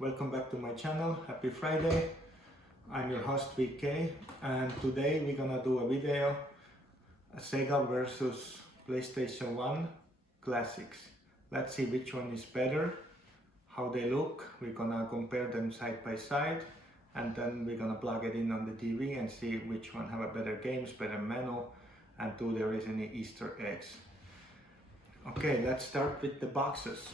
welcome back to my channel. Happy Friday. I'm your host VK, and today we're gonna do a video, Sega versus PlayStation 1 classics. Let's see which one is better, how they look. We're gonna compare them side by side, and then we're gonna plug it in on the TV and see which one have a better games, better menu, and do there is any Easter eggs. Okay, let's start with the boxes.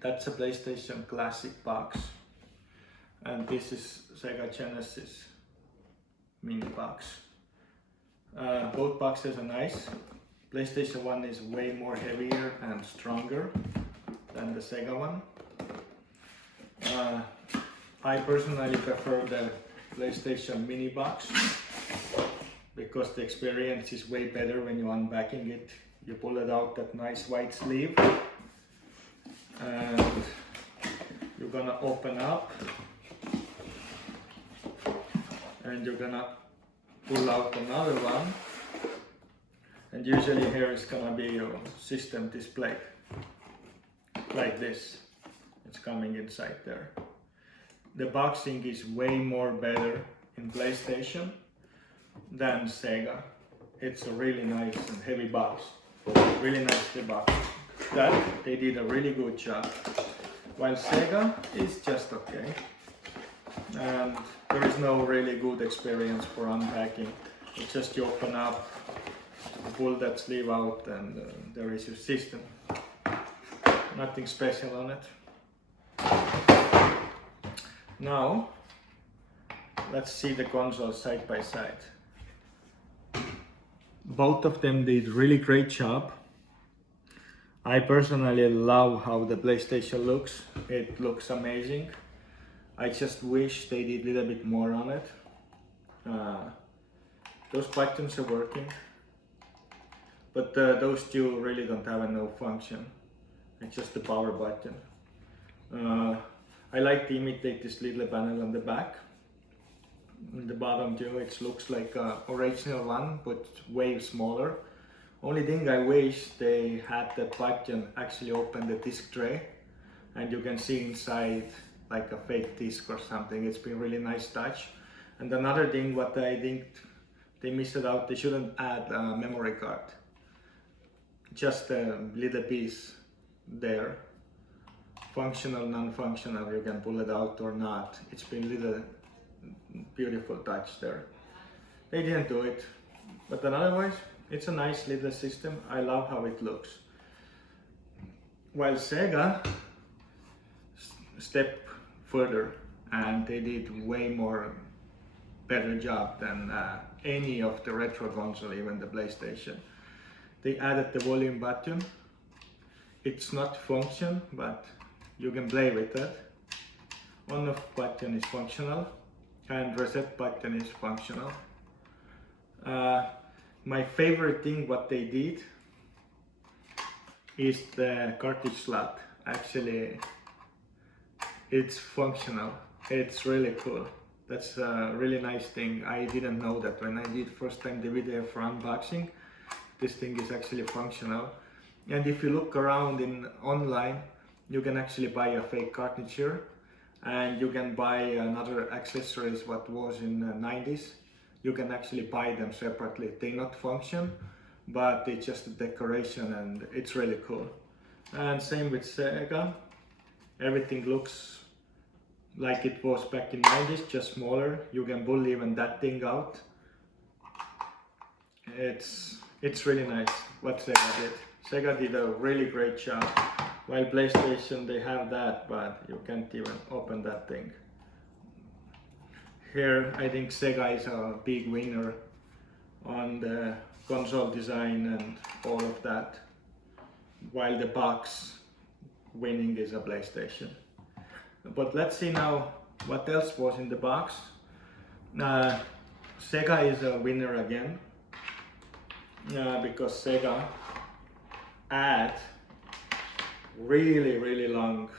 That's a PlayStation Classic box, and this is Sega Genesis mini box. Both boxes are nice. PlayStation 1 is way more heavier and stronger than the Sega one. I personally prefer the PlayStation mini box because the experience is way better when you're unpacking it. You pull it out, that nice white sleeve, and you're gonna open up and you're gonna pull out another one, and usually here is gonna be your system display like this. It's coming inside there. The boxing is way more better in PlayStation than Sega. It's a really nice and heavy box, really nicely boxed. That they did a really good job, while Sega is just okay, and there is no really good experience for unpacking. It's just you open up, you pull that sleeve out, and there is your system. Nothing special on it. Now let's see the consoles side by side. Both of them did really great job. I personally love how the PlayStation looks. It looks amazing. I just wish they did a little bit more on it. Those buttons are working, but those two really don't have no function. It's just the power button. I like to imitate this little panel on the back. In the bottom too, it looks like an original one, but way smaller. Only thing I wish they had that button actually open the disc tray, and you can see inside like a fake disc or something. It's been really nice touch. And another thing what I think they missed it out, they shouldn't add a memory card. Just a little piece there. Functional, non-functional, you can pull it out or not. It's been little beautiful touch there. They didn't do it, but otherwise it's a nice little system. I love how it looks. While Sega stepped further, and they did way more better job than any of the retro console, even the PlayStation. They added the volume button. It's not function, but you can play with it. On-off button is functional, and reset button is functional. My favorite thing what they did is the cartridge slot. Actually, it's functional. It's really cool. That's a really nice thing. I didn't know that when I did first time the video for unboxing. This thing is actually functional. And if you look around online, you can actually buy a fake cartridge here, and you can buy another accessories what was in the 90s. You can actually buy them separately. They not function, but it's just a decoration, and it's really cool. And same with Sega. Everything looks like it was back in 90s, just smaller. You can pull even that thing out. It's really nice what Sega did. Sega did a really great job. While PlayStation, they have that, but you can't even open that thing. Here, I think Sega is a big winner on the console design and all of that, while the box winning is a PlayStation. But let's see now what else was in the box. Sega is a winner again, because Sega add really long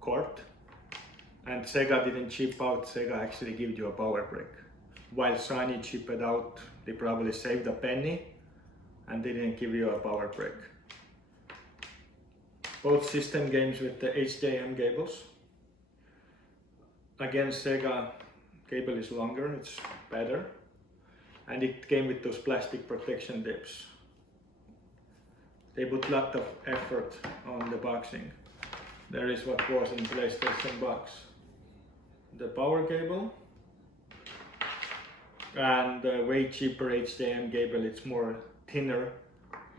cord, and Sega didn't chip out. Sega actually gives you a power brick, while Sony chipped it out. They probably saved a penny and they didn't give you a power brick. Both system games with the HDMI cables. Again, Sega cable is longer, it's better, and it came with those plastic protection tips. They put a lot of effort on the boxing. There is what was in PlayStation box. The power cable and the way cheaper HDMI cable. It's more thinner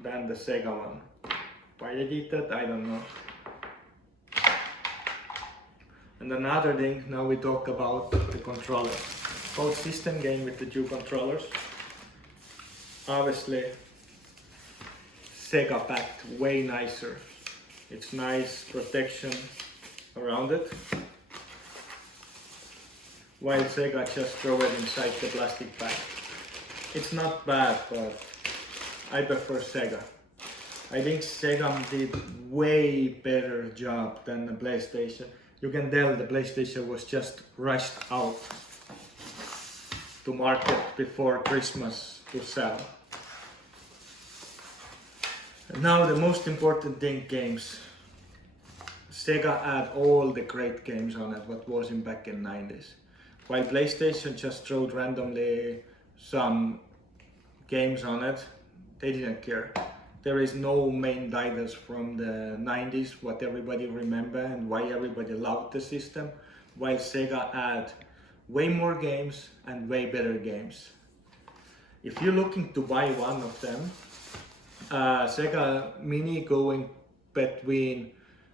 than the Sega one. Why they did that, I don't know. And another thing, now we talk about the controller. Both system game with the two controllers. Obviously, Sega packed way nicer. It's nice protection around it. While Sega just throw it inside the plastic pack. It's not bad, but I prefer Sega. I think Sega did way better job than the PlayStation. You can tell the PlayStation was just rushed out to market before Christmas to sell. And now the most important thing, games. Sega had all the great games on it, what was in back in 90s. While PlayStation just threw randomly some games on it, they didn't care. There is no main titles from the 90s, what everybody remember and why everybody loved the system, while Sega had way more games and way better games. If you're looking to buy one of them, Sega Mini going between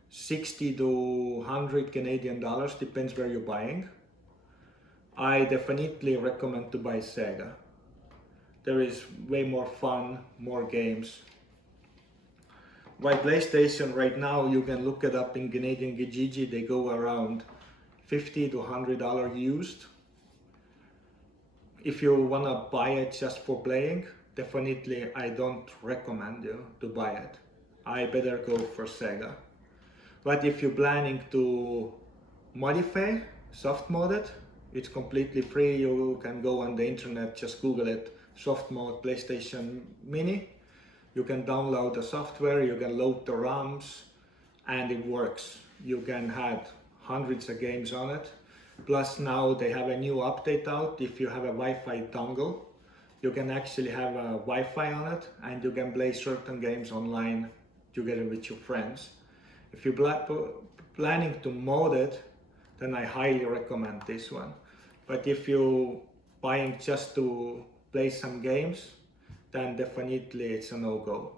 60 to 100 Canadian dollars, depends where you're buying. I definitely recommend to buy Sega. There is way more fun, more games. While PlayStation right now, you can look it up in Canadian Kijiji, they go around $50 to $100 used. If you wanna buy it just for playing, definitely I don't recommend you to buy it. I better go for Sega. But if you're planning to modify, soft mode it, it's completely free. You can go on the internet, just Google it, soft mode PlayStation Mini. You can download the software, you can load the ROMs, and it works. You can have hundreds of games on it. Plus now they have a new update out. If you have a Wi-Fi dongle, you can actually have a Wi-Fi on it, and you can play certain games online together with your friends. If you're planning to mod it, then I highly recommend this one. But if you're buying just to play some games, then definitely it's a no-go.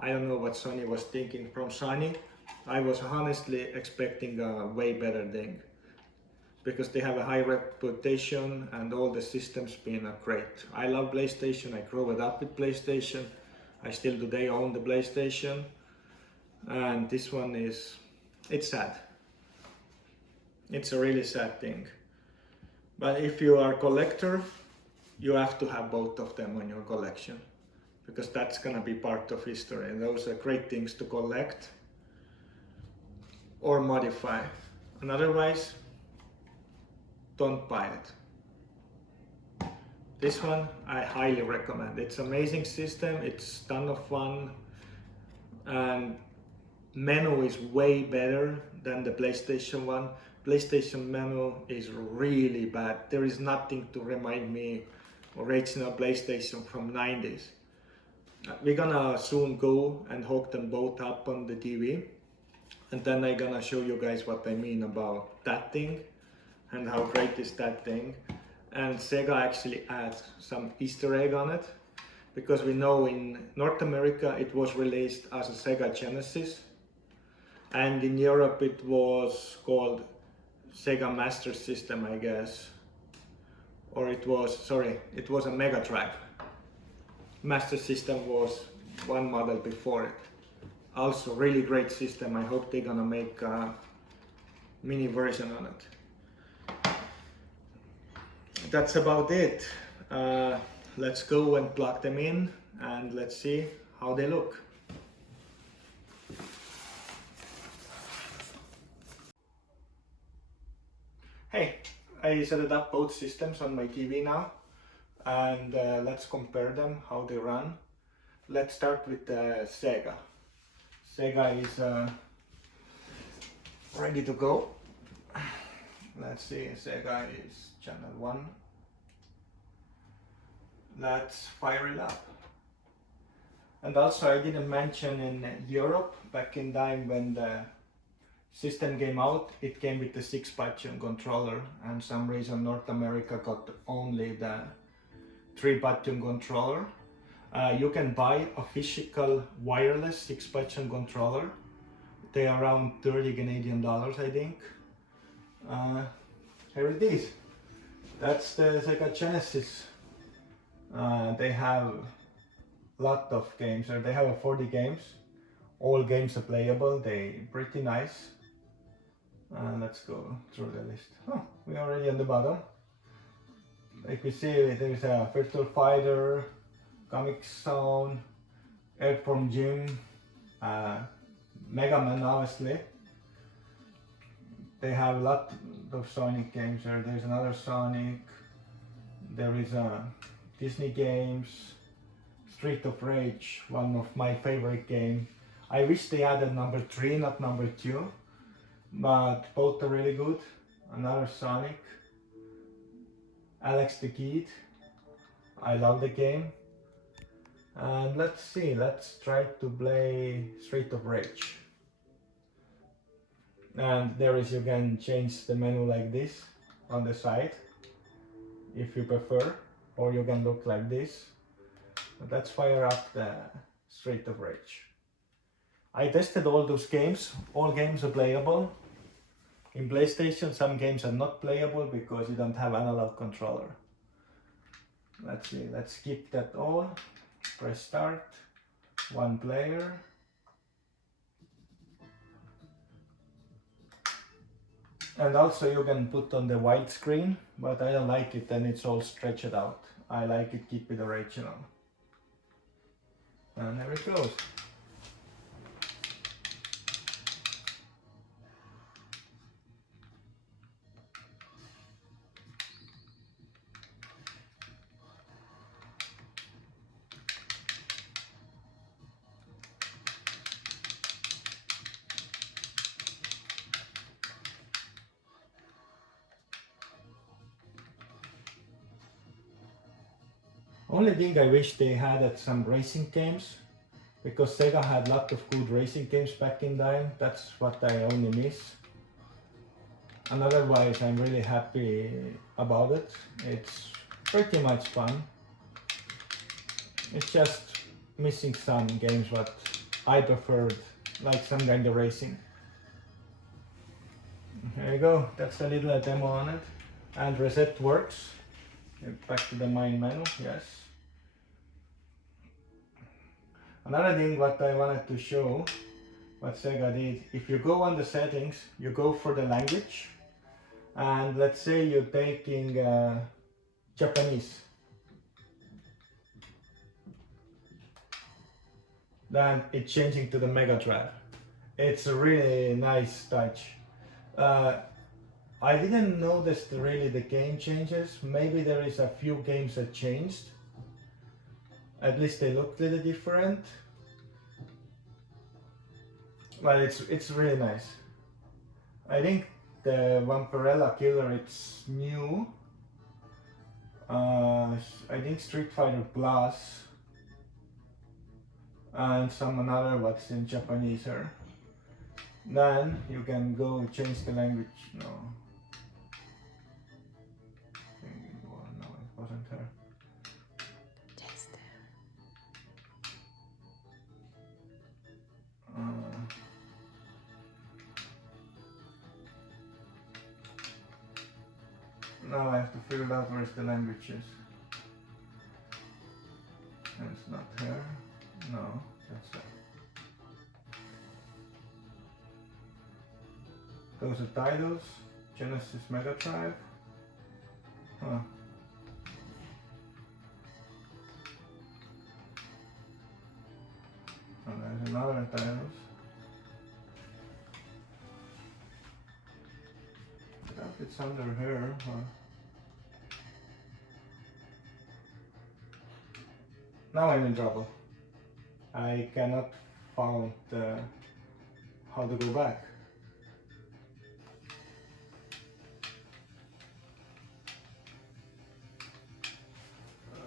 I don't know what Sony was thinking. From Sony, I was honestly expecting a way better thing, because they have a high reputation and all the systems been great. I love PlayStation, I grew up with PlayStation, I still today own the PlayStation, and this one it's sad. It's a really sad thing. But if you are a collector, you have to have both of them on your collection, because that's gonna be part of history. And those are great things to collect or modify. And otherwise, don't buy it. This one I highly recommend. It's an amazing system, it's a ton of fun, and menu is way better than the PlayStation one. PlayStation menu is really bad. There is nothing to remind me original PlayStation from 90s. We're gonna soon go and hook them both up on the TV, and then I'm gonna show you guys what I mean about that thing and how great is that thing. And Sega actually adds some Easter egg on it, because we know in North America it was released as a Sega Genesis, and in Europe it was called Sega Master System, I guess. Or it was a Mega Drive. Master System was one model before it. Also really great system. I hope they're gonna make a mini version on it. That's about it. Let's go and plug them in and let's see how they look. Hey, I set up both systems on my TV now, and let's compare them, how they run. Let's start with Sega. Sega is ready to go. Let's see, Sega is channel 1. Let's fire it up. And also I didn't mention in Europe, back in time when the system came out, it came with the 6-button controller, and some reason North America got only the 3-button controller. You can buy a physical wireless 6-button controller. They are around 30 Canadian dollars, I think. Here it is. That's the Sega Genesis. They have a lot of games, or they have 40 games. All games are playable, they pretty nice. Let's go through the list. Oh, we're already on the bottom. Like we see, there's a Virtual Fighter, Comic Zone, Earthworm Jim, Mega Man obviously. They have a lot of Sonic games there. There's another Sonic, there is Disney games, Street of Rage, one of my favorite games. I wish they added number 3, not number 2. But both are really good. Another Sonic, Alex the Kid. I love the game. And let's see, let's try to play Street of Rage. And there is, you can change the menu like this on the side if you prefer, or you can look like this. But let's fire up the Street of Rage. I tested all those games. All games are playable. In PlayStation, some games are not playable because you don't have analog controller. Let's see, let's skip that all. Press start. 1 player. And also you can put on the widescreen, but I don't like it and it's all stretched out. I like it, keep it original. And there it goes. Only thing I wish they had at some racing games, because Sega had a lot of good racing games back in time. That's what I only miss. And otherwise I'm really happy about it. It's pretty much fun. It's just missing some games what I preferred, like some kind of racing. There you go, that's a little demo on it. And reset works. Back to the main menu, yes. Another thing what I wanted to show, what Sega did, if you go on the settings, you go for the language, and let's say you're taking Japanese. Then it's changing to the Mega Drive. It's a really nice touch. I didn't notice really the game changes. Maybe there is a few games that changed. At least they look a little different. But it's really nice. I think the Vampirella Killer, it's new. I think Street Fighter Plus. And some another what's in Japanese here. Then you can go change the language. No, it wasn't her. Now I have to figure out where's the languages. It's not her. No, that's her. Those are titles. Genesis Mega Drive. Huh. And there's another titles. It's under here. Huh. Now I'm in trouble. I cannot find how to go back.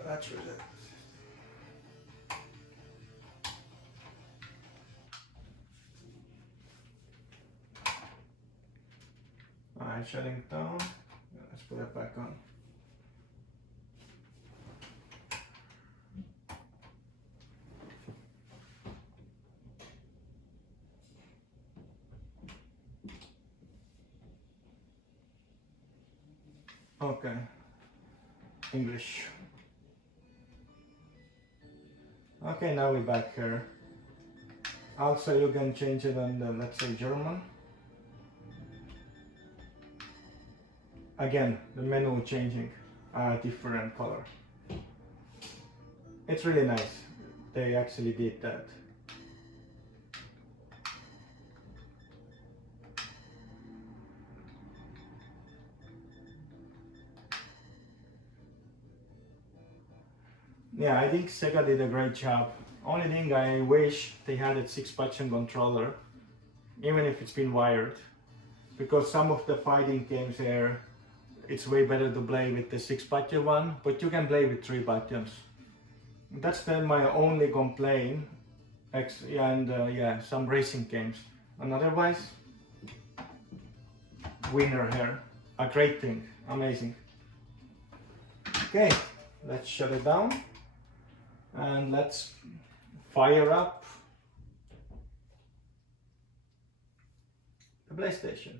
Let's reset. Alright, shutting down. Let's put it back on. Okay, English. Okay, now we're back here. Also, you can change it on the, let's say, German. Again, the menu changing a different color. It's really nice. They actually did that. Yeah, I think Sega did a great job. Only thing I wish they had a 6-button controller, even if it's been wired, because some of the fighting games here, it's way better to play with the 6-button one, but you can play with 3 buttons. That's then my only complaint, and yeah, some racing games. And otherwise, winner here, a great thing, amazing. Okay, let's shut it down. And let's fire up the PlayStation.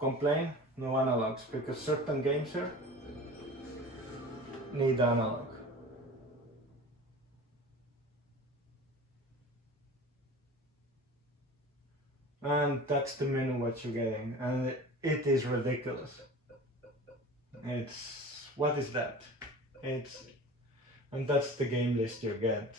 Complain, no analogs, because certain games here need analog. And that's the menu what you're getting, and it is ridiculous. It's, what is that? It's, and that's the game list you get.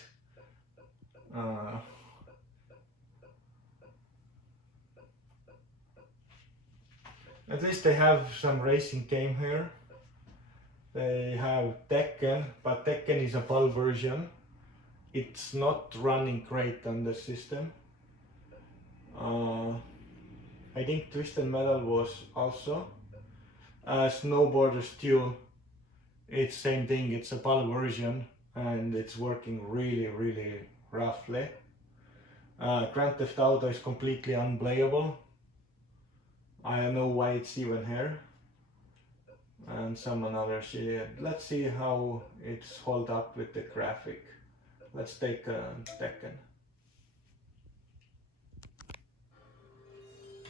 At least they have some racing game here. They have Tekken, but Tekken is a PAL version. It's not running great on the system. I think Twisted Metal was also. Snowboarders 2, it's same thing, it's a PAL version and it's working really roughly. Grand Theft Auto is completely unplayable. I don't know why it's even here. And some another shit. Let's see how it's hold up with the graphic. Let's take Tekken.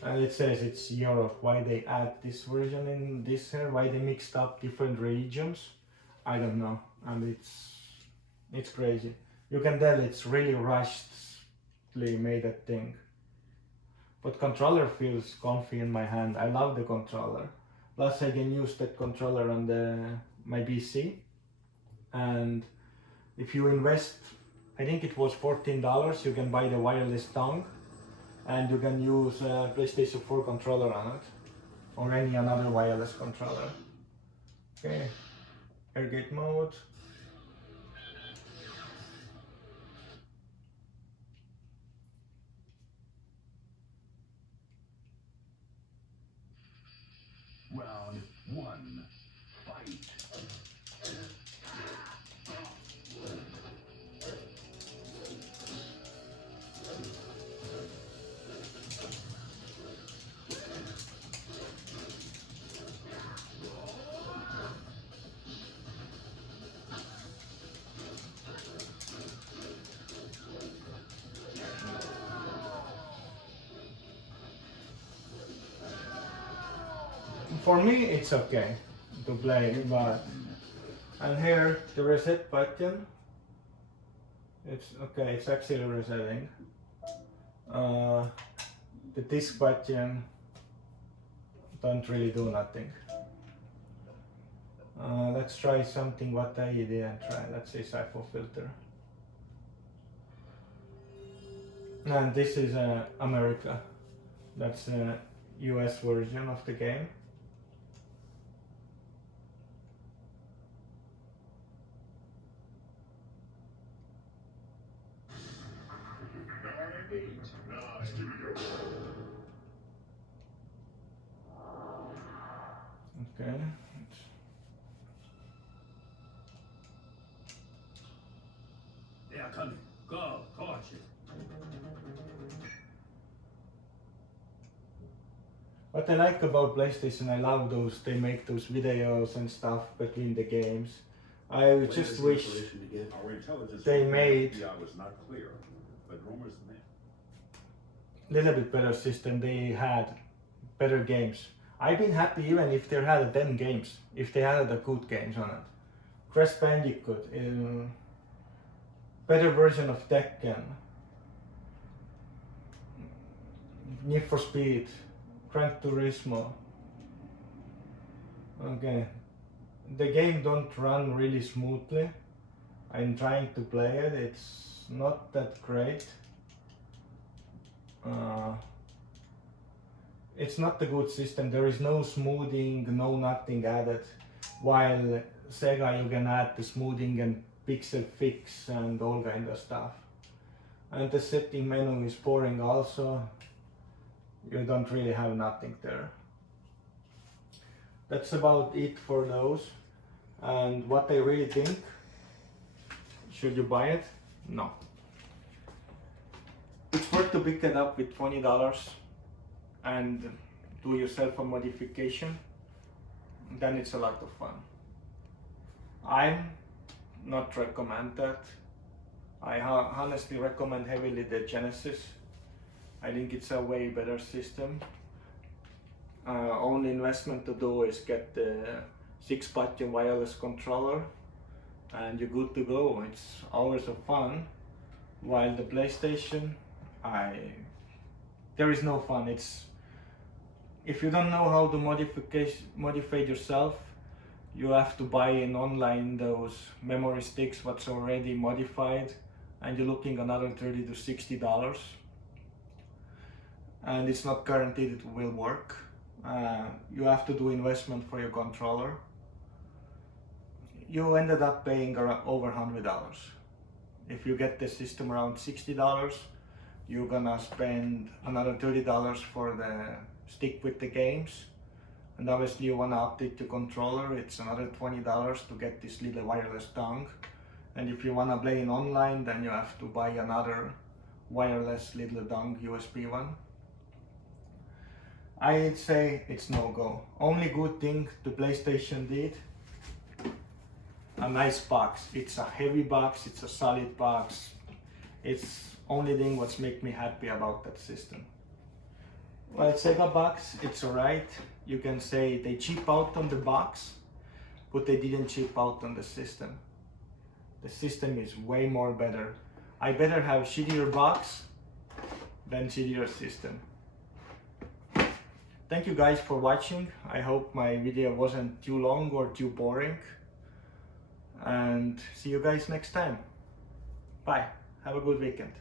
And it says it's Europe. Why they add this version in this here? Why they mixed up different regions? I don't know. And it's crazy. You can tell it's really rushedly made a thing. But controller feels comfy in my hand. I love the controller. Plus I can use that controller on my PC. And if you invest, I think it was $14, you can buy the wireless tongue. And you can use a PlayStation 4 controller on it, or any another wireless controller. Okay, airgate mode. Round 1, fight. For me, it's okay to play, but and here the reset button. It's okay. It's actually resetting. The disc button don't really do nothing. Let's try something what I didn't try. Let's say Sipho filter. And this is America. That's a US version of the game. Okay. They are coming. Go, torch it. What I like about PlayStation, I love those, they make those videos and stuff between the games. I just wish they made was not clear, but rumors little bit better system. They had better games. I've been happy even if they had 10 games, if they had the good games on it. Crash Bandicoot, better version of Tekken, Need for Speed, Gran Turismo. Okay, the game don't run really smoothly. I'm trying to play it, it's not that great. It's not a good system. There is no smoothing, no nothing added. While Sega, you can add the smoothing and pixel fix and all kind of stuff. And the setting menu is boring also. You don't really have nothing there. That's about it for those. And what I really think, should you buy it? No. It's worth to pick it up with $20 and do yourself a modification. Then it's a lot of fun. I'm not recommend that. I honestly recommend heavily the Genesis. I think it's a way better system. Only investment to do is get the 6-button wireless controller and you're good to go. It's hours of fun. While the PlayStation, there is no fun. If you don't know how to modify yourself, you have to buy in online those memory sticks what's already modified, and you're looking another $30 to $60. And it's not guaranteed it will work. You have to do investment for your controller. You ended up paying around over $100. If you get the system around $60, you're gonna spend another $30 for the stick with the games. And obviously you wanna update your controller, it's another $20 to get this little wireless dongle. And if you wanna play in online, then you have to buy another wireless little dongle, USB one. I'd say it's no go. Only good thing the PlayStation did, a nice box. It's a heavy box, it's a solid box. It's only thing what's make me happy about that system. Well, Sega box, it's alright. You can say they cheap out on the box, but they didn't cheap out on the system. The system is way more better. I better have shittier box than shittier system. Thank you guys for watching. I hope my video wasn't too long or too boring. And see you guys next time. Bye. Have a good weekend.